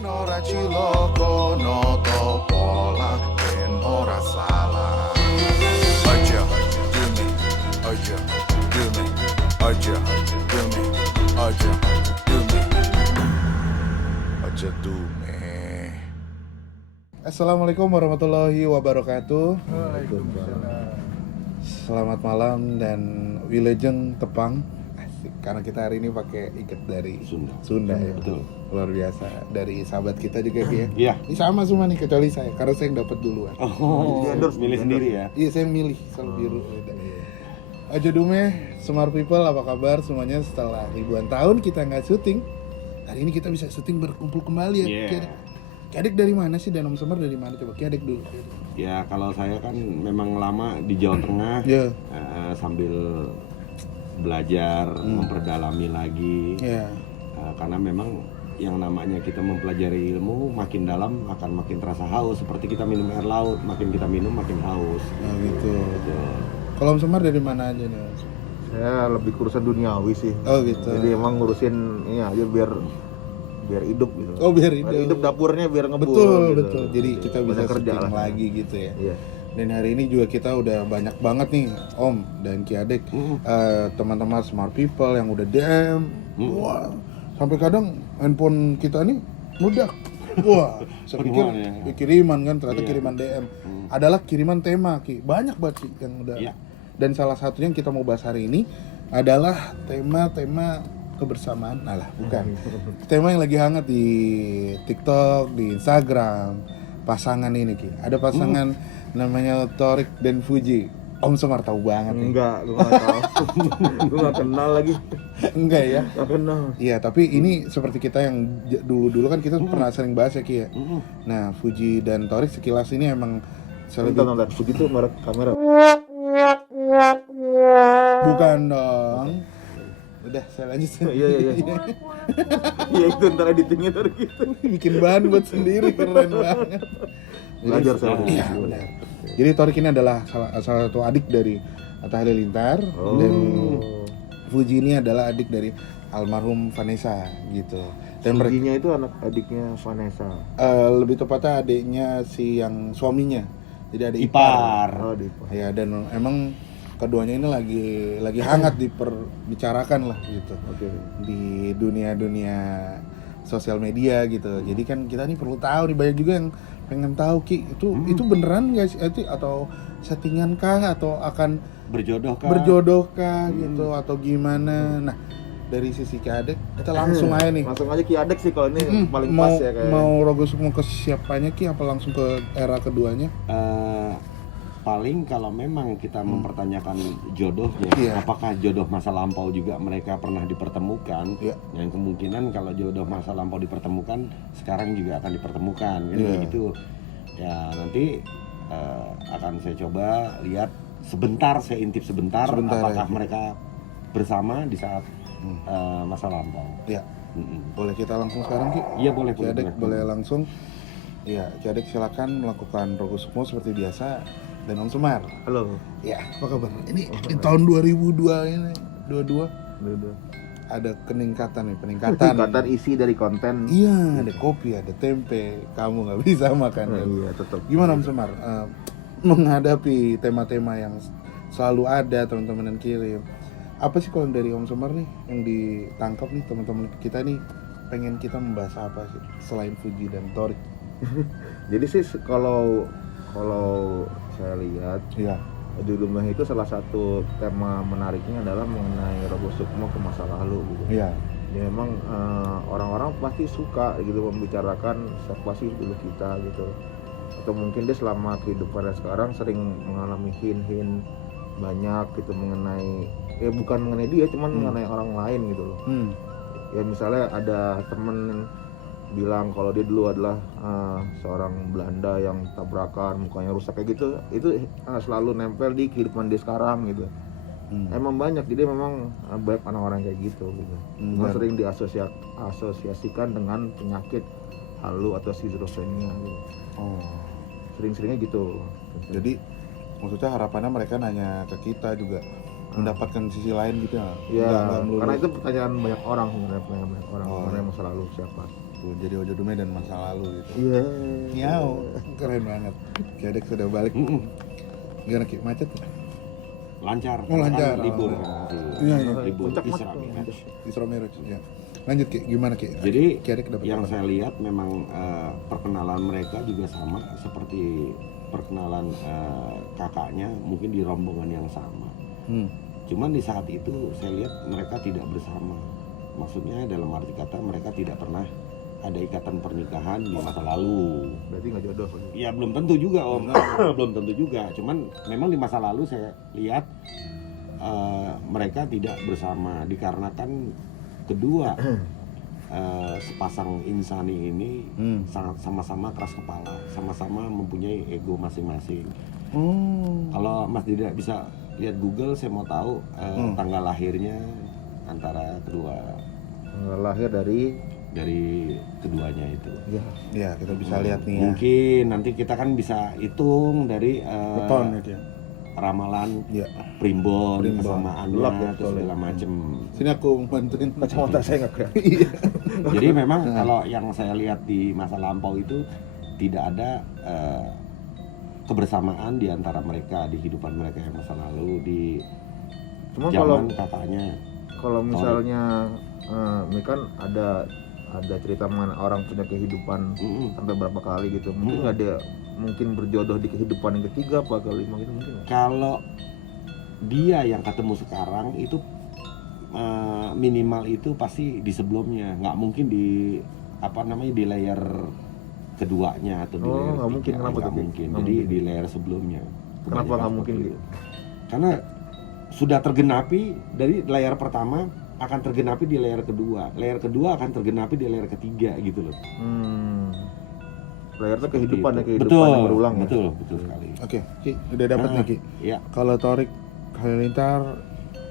Ben ora ciloko noto pola ben ora salah. Aja dumi, aja dumi, aja dumi, aja dumi, aja dumi. Assalamualaikum warahmatullahi wabarakatuh. Waalaikumsalam. Selamat malam dan wilujeng tepang. Asik, karena kita hari ini pakai ikat dari Sunda ya. Betul. Luar biasa. Dari sahabat kita juga Ki, ya. Iya. Ini sama semua nih kecuali saya karena saya yang dapat duluan. Oh, milih sendiri ya. Iya, saya yang milih selalu biru. Aja Dume, Semar People, apa kabar semuanya setelah ribuan tahun kita nggak syuting. Hari ini kita bisa syuting berkumpul kembali ya. Iya. Ki-Adek dari mana sih dan Om Semar dari mana? Coba Ki-Adek dulu. Ya kalau saya kan memang lama di Jawa Tengah, Ya. sambil belajar, memperdalami lagi. Ya. Karena memang yang namanya kita mempelajari ilmu makin dalam akan makin terasa haus. Seperti kita minum air laut, makin kita minum makin haus. Nah, gitu. Betul. Kalau Om Semar dari mana aja nih? Mas? Saya lebih ke urusan duniawi sih. Oh gitu. Jadi emang ngurusin ini aja biar hidup gitu. Oh biar Biar hidup. hidup dapurnya biar ngebul. Betul gitu. betul. Jadi kita bisa Banyak kerja syuting lah. lagi gitu ya. Iya. Dan hari ini juga kita udah banyak banget nih Om dan Ki-Adek, teman-teman Smart People yang udah DM. Wah, sampai kadang handphone kita nih meledak. Wah, saya pikir Penuhan ya. kiriman kan, ternyata Iya. kiriman DM. Adalah kiriman tema Ki. Banyak banget Ki yang udah. Iya. Dan salah satunya yang kita mau bahas hari ini adalah tema kebersamaan. Alah, bukan. Tema yang lagi hangat di TikTok, di Instagram. Pasangan ini Ki. Ada pasangan namanya Thorik dan Fuji. Om Semar tahu banget nih. Enggak, lu enggak tahu. Lu enggak kenal lagi. Enggak ya? Enggak kenal. Iya, tapi ini seperti kita yang dulu-dulu kan kita pernah sering bahas ya Ki ya. Nah, Fuji dan Thorik sekilas ini emang Bentar, begitu merek kamera. bukan dong. Udah, saya lanjut. Iya. Iya itu ntar editingnya dari gitu. Bikin bahan buat sendiri, keren banget. Belajar saya. Iya, benar. Jadi Thorik ini adalah salah satu adik dari Atta Halilintar dan Fuji ini adalah adik dari almarhum Vanessa gitu. Dan mereka Fujinya itu anak adiknya Vanessa. lebih tepatnya adiknya si yang suaminya. Jadi ada Ipar. Oh, di Pak. Ya, dan emang keduanya ini lagi hangat diperbicarakan lah gitu Oke. di dunia sosial media gitu. Jadi kan kita nih perlu tahu nih, banyak juga yang pengen tahu Ki, itu beneran nggak sih itu atau settingan kah atau akan berjodoh kah gitu atau gimana? Nah, dari sisi Ki-Adek kita langsung aja nih. Langsung aja Ki-Adek sih kalau ini paling mau pas ya kayak. mau Rogos mau ke siapanya Ki, apa langsung ke era keduanya? Paling kalau memang kita mempertanyakan jodohnya, Iya. apakah jodoh masa lampau juga mereka pernah dipertemukan? Iya. Yang kemungkinan kalau jodoh masa lampau dipertemukan, sekarang juga akan dipertemukan, kan Iya. begitu. Ya nanti akan saya coba lihat sebentar, saya intip sebentar apakah ya. mereka bersama di saat masa lampau. Ya, boleh kita langsung sekarang Ki? Iya boleh. Ki-Adek boleh langsung. Iya, Ki-Adek silakan melakukan Rogosukmo seperti biasa. Dan Om Semar. Halo. Ya, apa kabar? Ini di tahun 2002 ini, 22 Dua. ada peningkatan. Tingkatan isi dari konten. Iya, ada kopi, ada tempe. Kamu nggak bisa makan kan? Iya, tetap. Gimana Om Semar menghadapi tema-tema yang selalu ada teman-teman yang kirim? Apa sih kalau dari Om Semar nih yang ditangkap nih teman-teman kita nih, pengen kita membahas apa sih selain Fuji dan Thorik? Jadi sih kalau saya lihat Iya. di rumah itu salah satu tema menariknya adalah mengenai Rogosukmo ke masa lalu gitu. Iya. Ya memang orang-orang pasti suka gitu membicarakan siapa sih dulu kita gitu. Atau mungkin dia selama kehidupannya sekarang sering mengalami hin-hin banyak gitu mengenai, ya bukan mengenai dia, cuman mengenai orang lain gitu loh. Ya misalnya ada temen bilang kalau dia dulu adalah seorang Belanda yang tabrakan, mukanya rusak kayak gitu, itu selalu nempel di kehidupan dia sekarang gitu. Emang banyak, jadi memang banyak orang-orang kayak gitu. Cuma sering diasosiasikan dengan penyakit halu atau skizofrenia gitu. Oh. Sering-seringnya gitu. Jadi maksudnya harapannya mereka nanya ke kita juga mendapatkan sisi lain gitu ya? Ya, Nggak melulu. karena itu pertanyaan banyak orang sebenarnya, banyak orang Oh, mengenai iya. masa lalu siapa. Tuh, jadi Ojo Dumai dan masa lalu gitu. Iya. Nyaw, keren banget. Kedek sudah balik. Gimana Ki, macet? Lancar, Oh, lancar. kan libur kan masih Iya, iya. libur Puncak Isra Mat. Mi'raj. Isra Mi'raj ya. Lanjut Ki, gimana Ki? Jadi Kedek dapat yang apa? saya lihat memang perkenalan mereka juga sama seperti perkenalan kakaknya, mungkin di rombongan yang sama. Cuman di saat itu saya lihat mereka tidak bersama. Maksudnya dalam arti kata mereka tidak pernah ada ikatan pernikahan di masa lalu. Berarti nggak jodoh. Ya belum tentu juga Om. Belum tentu juga. Cuman memang di masa lalu saya lihat mereka tidak bersama dikarenakan kedua sepasang insani ini sangat sama-sama keras kepala, sama-sama mempunyai ego masing-masing. Kalau Mas tidak bisa lihat Google, saya mau tahu tanggal lahirnya antara kedua Lahir dari keduanya itu. ya Ya, kita bisa lihat nih ya. Mungkin nanti kita kan bisa hitung dari Beton gitu ya. ramalan Ya. primbon, Primbon. kesamaannya, Gelap ya, terus segala macem. Sini aku bantuin kacamata saya nggak keren. Jadi memang kalau yang saya lihat di masa lampau itu tidak ada kebersamaan di antara mereka di kehidupan mereka yang masa lalu di Cuma kalau zaman kakaknya. misalnya ini kan ada cerita mengenai orang punya kehidupan sampai berapa kali gitu, mungkin nggak ada mungkin berjodoh di kehidupan yang ketiga apa kelima gitu mungkin nggak? Kalau dia yang ketemu sekarang itu minimal itu pasti di sebelumnya, nggak mungkin di di layer keduanya atau di Oh, layer nggak mungkin. ketiga. Kenapa Nggak tuh? mungkin. Nggak Jadi mungkin. di layer sebelumnya. Kenapa Kebanyakan nggak mungkin seperti gitu? itu. Karena sudah tergenapi dari layer pertama akan tergenapi di layer kedua akan tergenapi di layer ketiga gitu loh. Layar itu Seperti kehidupan itu. ya, kehidupan Betul, yang berulang ya. betul sekali. Oke, Ki, udah dapat nih Ki. Ya, Kalau Torik Halilintar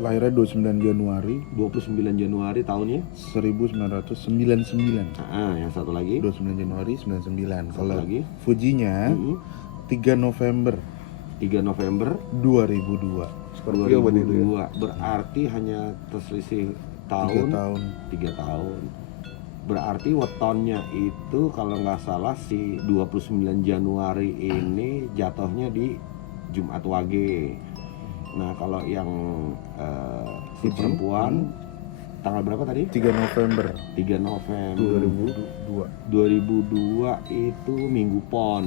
lahirnya 29 Januari 29 Januari tahunnya. 1999. Yang satu lagi. 29 Januari 99. Satu Kalau lagi. Fujinya 3 November 3 November 2002. Scorpio berarti itu ya. 2002. Berarti hanya terselisih 3 tahun. tahun. 3 tahun. Berarti wetonnya itu kalau nggak salah si 29 Januari ini jatuhnya di Jumat Wage. Nah kalau yang si Fuji. perempuan tanggal berapa tadi? 3 November 3 November 2002. 2002 itu Minggu Pon.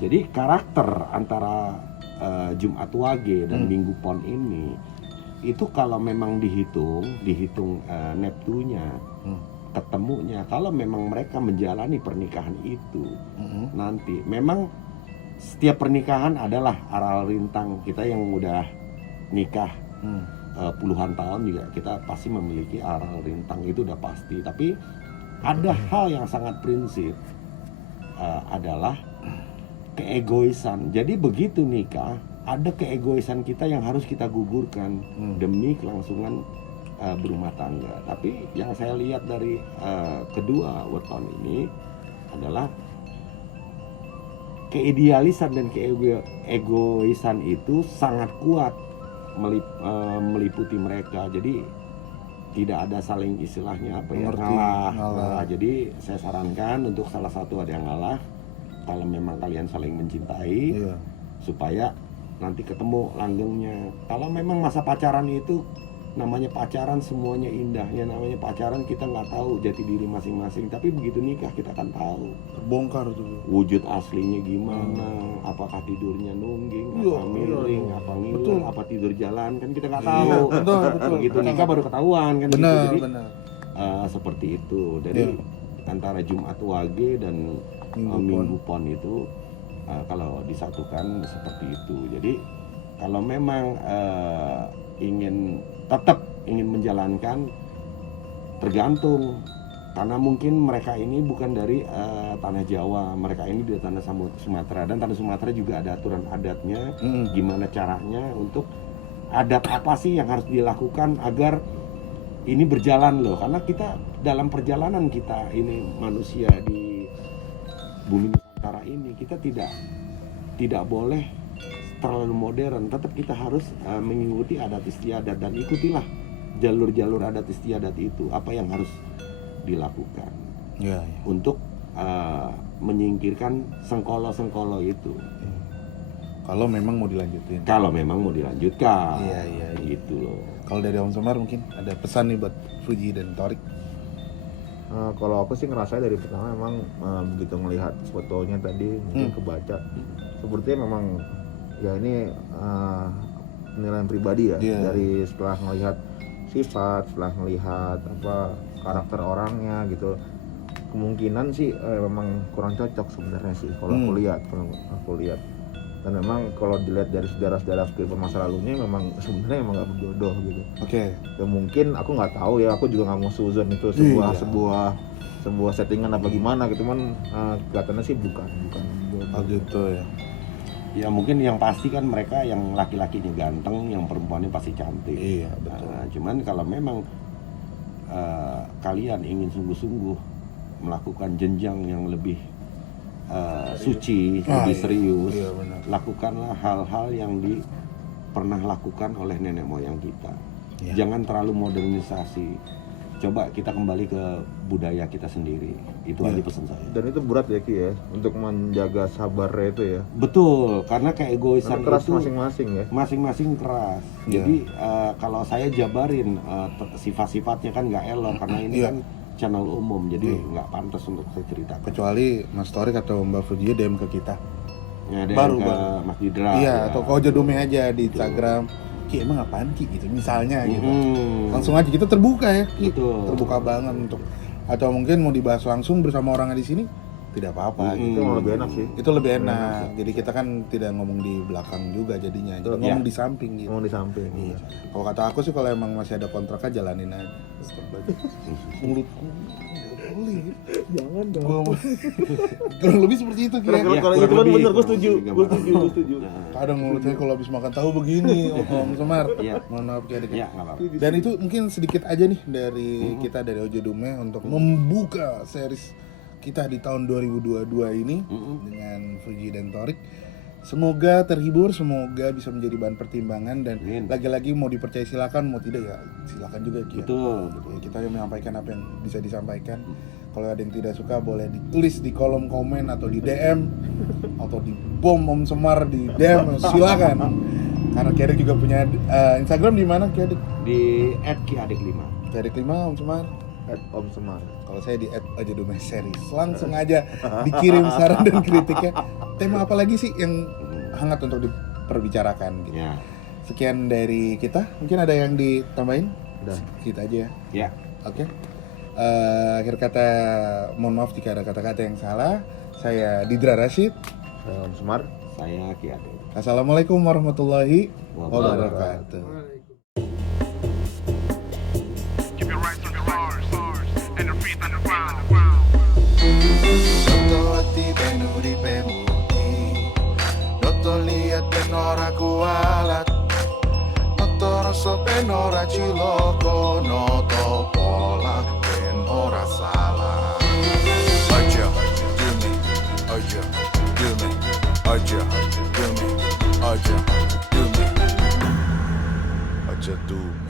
Jadi karakter antara Jumat Wage dan Minggu Pon ini itu kalau memang dihitung Neptunya ketemunya, kalau memang mereka menjalani pernikahan itu nanti memang setiap pernikahan adalah aral rintang. Kita yang udah nikah puluhan tahun juga kita pasti memiliki aral rintang, itu udah pasti. Tapi ada hal yang sangat prinsip adalah keegoisan. Jadi begitu nikah ada keegoisan kita yang harus kita gugurkan demi kelangsungan berumah tangga. Tapi yang saya lihat dari kedua weton ini adalah keidealisan dan keegoisan itu sangat kuat meliputi mereka. Jadi tidak ada saling istilahnya ngalah. Nah, jadi saya sarankan untuk salah satu ada yang ngalah. Kalau memang kalian saling mencintai, supaya nanti ketemu langgengnya. Kalau memang masa pacaran itu namanya pacaran semuanya indah, ya namanya pacaran kita nggak tahu jati diri masing-masing, tapi begitu nikah kita akan tahu Terbongkar tuh wujud aslinya gimana, apakah tidurnya nungging, apa miring, apa ngiler, apa tidur jalan, kan kita nggak tahu. betul. Begitu nikah baru ketahuan kan. Benar, gitu. Jadi benar. seperti itu. Jadi antara Jumat Wage dan Minggu Pon itu kalau disatukan seperti itu. Jadi kalau memang tetap ingin menjalankan, tergantung, karena mungkin mereka ini bukan dari tanah Jawa, mereka ini dari tanah Sumatera, dan tanah Sumatera juga ada aturan adatnya. Gimana caranya untuk adat apa sih yang harus dilakukan agar ini berjalan loh, karena kita dalam perjalanan kita ini manusia di bumi Nusantara ini, kita tidak boleh terlalu modern, tetap kita harus mengikuti adat istiadat, dan ikutilah jalur-jalur adat istiadat itu, apa yang harus dilakukan. Iya, iya. untuk menyingkirkan sengkolo-sengkolo itu. Kalau memang mau dilanjutin. Kalau memang mau dilanjutkan. Iya, iya, iya. Gitu loh. Kalau dari Om Semar mungkin ada pesan nih buat Fuji dan Torik. Kalau aku sih ngerasa dari pertama memang begitu melihat fotonya tadi mungkin kebaca sepertinya memang ya ini penilaian pribadi ya. Iya. Dari setelah melihat sifat, setelah melihat apa karakter orangnya gitu, kemungkinan sih memang kurang cocok sebenarnya sih kalau aku lihat. Dan memang kalau dilihat dari sejarah-sejarah kehidupan masa lalunya memang sebenarnya emang nggak berjodoh gitu. Oke. Ya mungkin aku nggak tahu ya, aku juga nggak mau suzon itu Iya. sebuah settingan apa gimana gitu, cuman kelihatannya sih bukan Oh gitu ya. Ya mungkin yang pasti kan mereka yang laki-lakinya ganteng, yang perempuannya pasti cantik. Iya, betul. Cuman kalau memang kalian ingin sungguh-sungguh melakukan jenjang yang lebih suci, lebih serius, Iya, benar. lakukanlah hal-hal yang pernah lakukan oleh nenek moyang kita. Iya. Jangan terlalu modernisasi. Coba kita kembali ke budaya kita sendiri. Itu Iya. aja pesan saya. Dan itu berat ya Ki ya, untuk menjaga sabarnya itu ya. Betul, karena keegoisan Karena keras itu masing-masing ya. masing-masing keras. Iya. Jadi kalau saya jabarin sifat-sifatnya kan nggak elok karena ini Iya. kan channel umum, jadi nggak pantas untuk saya ceritakan. Kecuali Mas Torik atau Mbak Fuji DM ke kita. Ya, ada Baru, yang ke baru. Mas Didra. Iya, ya. atau kau Dome aja di Instagram. Ki emang apaan Ki gitu misalnya gitu. Langsung aja kita terbuka ya Ki. Betul. Terbuka banget untuk atau mungkin mau dibahas langsung bersama orangnya di sini tidak apa-apa gitu. Itu malah lebih enak sih. Itu lebih enak. Jadi kita kan tidak ngomong di belakang juga jadinya. Jadi ngomong di samping gitu. Ngomong di samping. Iya. Kalau kata aku sih kalau emang masih ada kontraknya jalanin aja. Mulutku boleh. Jangan dong. Kurang lebih seperti itu kira. Iya, Kalau kurang itu kan lebih, bener, gue kurang setuju. lebih Gue gambaran. setuju. Nah, Kadang mulutnya kalau habis makan tahu begini, Om Semar. Iya. Mohon maaf ya ya nggak apa-apa. Dan itu mungkin sedikit aja nih dari kita dari Ojo Dome untuk membuka series kita di tahun 2022 ini dengan Fuji dan Torik. Semoga terhibur, semoga bisa menjadi bahan pertimbangan dan Amin. lagi-lagi mau dipercaya silakan, mau tidak ya silakan juga Ki. Betul. Ya, kita yang menyampaikan apa yang bisa disampaikan. Kalau ada yang tidak suka boleh ditulis di kolom komen atau di DM atau di bom Om Semar di DM silakan. Karena Kerik juga punya Instagram di mana Kerik? Di @kiadik5. Kerik 5 Om Semar. Om Semar. Kalau saya di Ojo Dome Series. Langsung aja dikirim saran dan kritiknya. Tema apa lagi sih yang hangat untuk diperbicarakan gitu. Ya. Sekian dari kita. Mungkin ada yang ditambahin? Udah. Kita aja ya. Ya. Oke. Akhir kata mohon maaf jika ada kata-kata yang salah. Saya Didra Rashid. Om Semar. Saya Kiadik. Assalamualaikum warahmatullahi Wabarakatuh. wabarakatuh. Keep your rights on the stars and your feet on the ground. Noto benuri pemuti Noto lihat penora kualat Noto rasa penora ciloko Noto pola penora salah Aja dumi Aja dumi Aja dumi Aja dumi Aja dumi